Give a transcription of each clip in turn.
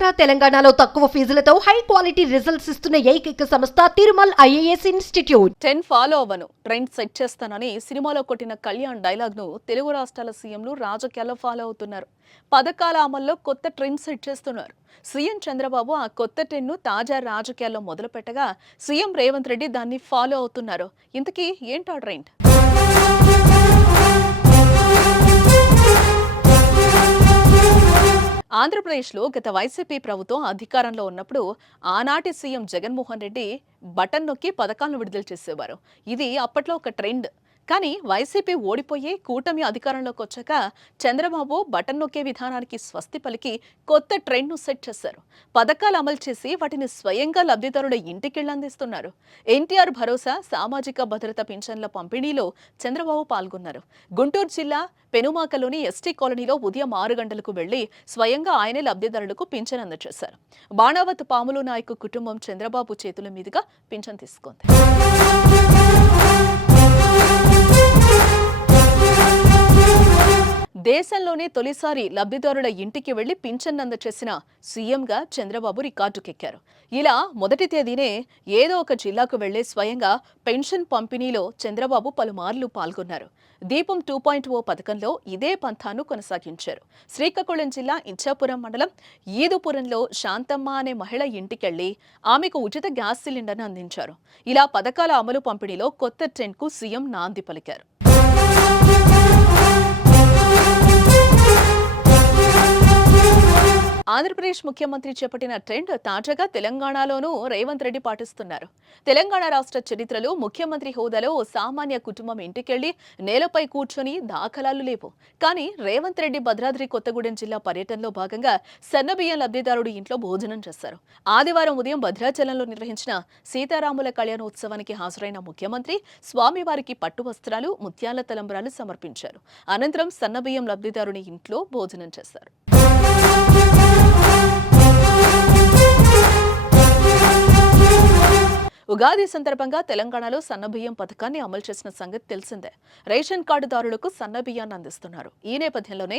ఆంధ్ర తెలంగాణలో తక్కువ ఫీజులతో high quality results ఇస్తున్న ఏకైక సంస్థ తిరుమల్ ఐఏఎస్ ఇన్స్టిట్యూట్. 10 ఫాలో అవ్వను, ట్రెండ్ సెట్ చేస్తానని సినిమాలో కొట్టిన కళ్యాణ్ డైలాగ్ ను తెలుగు రాష్ట్రాల సీఎంలు రాజకీయాల్లో ఫాలో అవుతున్నారు. పథకాల అమల్లో కొత్త ట్రెండ్ సెట్ చేస్తున్నారు. సీఎం చంద్రబాబు ఆ కొత్త ట్రెండ్ ను తాజా రాజకీయాల్లో మొదలు పెట్టగా సీఎం రేవంత్ రెడ్డి దాన్ని ఫాలో అవుతున్నారు. ఇంతకీ ఏంటా ట్రెండ్? ఆంధ్రప్రదేశ్లో గత వైసీపీ ప్రభుత్వం అధికారంలో ఉన్నప్పుడు ఆనాటి సీఎం జగన్మోహన్ రెడ్డి బటన్ నొక్కి పథకాలను విడుదల చేసేవారు. ఇది అప్పట్లో ఒక ట్రెండ్. కానీ వైసీపీ ఓడిపోయి కూటమి అధికారంలోకి వచ్చాక చంద్రబాబు బటన్ నొక్కే విధానానికి స్వస్తి పలికి కొత్త ట్రెండ్ను సెట్ చేశారు. పథకాలు అమలు చేసి వాటిని స్వయంగా లబ్ధిదారుల ఇంటికిళ్లు అందిస్తున్నారు. ఎన్టీఆర్ భరోసా సామాజిక భద్రత పింఛన్ల పంపిణీలో చంద్రబాబు పాల్గొన్నారు. గుంటూరు జిల్లా పెనుమాకలోని ఎస్టీ కాలనీలో ఉదయం 6 గంటలకు వెళ్లి స్వయంగా ఆయనే లబ్ధిదారులకు పింఛన్ అందజేశారు. బాణావత్ పాములు నాయకు కుటుంబం చంద్రబాబు చేతుల మీదుగా పింఛన్ తీసుకుంది. దేశంలోనే తొలిసారి లబ్ధిదారుల ఇంటికి వెళ్లి పింఛన్ అందజేసిన సీఎంగా చంద్రబాబు రికార్డుకెక్కారు. ఇలా మొదటి తేదీనే ఏదో ఒక జిల్లాకు వెళ్లే స్వయంగా పెన్షన్ పంపిణీలో చంద్రబాబు పలుమార్లు పాల్గొన్నారు. దీపం 2.0 పథకంలో ఇదే పంథాను కొనసాగించారు. శ్రీకాకుళం జిల్లా ఇచ్చాపురం మండలం ఈదుపురంలో శాంతమ్మ అనే మహిళ ఇంటికెళ్లి ఆమెకు ఉచిత గ్యాస్ సిలిండర్ను అందించారు. ఇలా పథకాల అమలు పంపిణీలో కొత్త ట్రెండ్కు సీఎం నాంది పలికారు. ఆంధ్రప్రదేశ్ ముఖ్యమంత్రి చేపట్టిన ట్రెండ్ తాజాగా తెలంగాణలోనూ రేవంత్ రెడ్డి పాటిస్తున్నారు. తెలంగాణ రాష్ట్ర చరిత్రలో ముఖ్యమంత్రి హోదాలో ఓ సామాన్య కుటుంబం ఇంటికెళ్లి నేలపై కూర్చొని దాఖలాలు లేవు. కానీ రేవంత్ రెడ్డి భద్రాద్రి కొత్తగూడెం జిల్లా పర్యటనలో భాగంగా సన్నబియ్యం లబ్ధిదారుడి ఇంట్లో భోజనం చేశారు. ఆదివారం ఉదయం భద్రాచలంలో నిర్వహించిన సీతారాముల కళ్యాణోత్సవానికి హాజరైన ముఖ్యమంత్రి స్వామివారికి పట్టు వస్త్రాలు, ముత్యాల తలంబ్రాలు సమర్పించారు. అనంతరం సన్నబియ్యం లబ్ధిదారుని ఇంట్లో భోజనం చేశారు. ఉగాది సందర్భంగా తెలంగాణలో సన్నబియ్యం పథకాన్ని అమలు చేసిన సంగతి తెలిసిందే. రేషన్ కార్డుదారులకు సన్నబియ్యాన్ని అందిస్తున్నారు. ఈ నేపథ్యంలోనే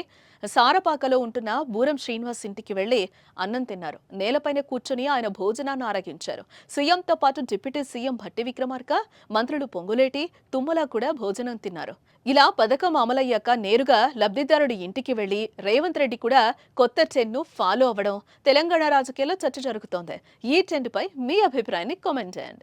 సారపాకలో ఉంటున్న బూరం శ్రీనివాస్ ఇంటికి వెళ్లి అన్నం తిన్నారు. నేలపైన కూర్చొని ఆయన భోజనాన్ని ఆరగించారు. సీఎంతో పాటు డిప్యూటీ సీఎం భట్టి విక్రమార్క, మంత్రులు పొంగులేటి, తుమ్మల కూడా భోజనం తిన్నారు. ఇలా పథకం అమలయ్యాక నేరుగా లబ్ధిదారుడి ఇంటికి వెళ్లి రేవంత్ రెడ్డి కూడా కొత్త ట్రెండ్ను ఫాలో అవ్వడం తెలంగాణ రాజకీయాల్లో చర్చ జరుగుతోంది. ఈ ట్రెండ్పై మీ అభిప్రాయాన్ని కామెంట్ చేయండి.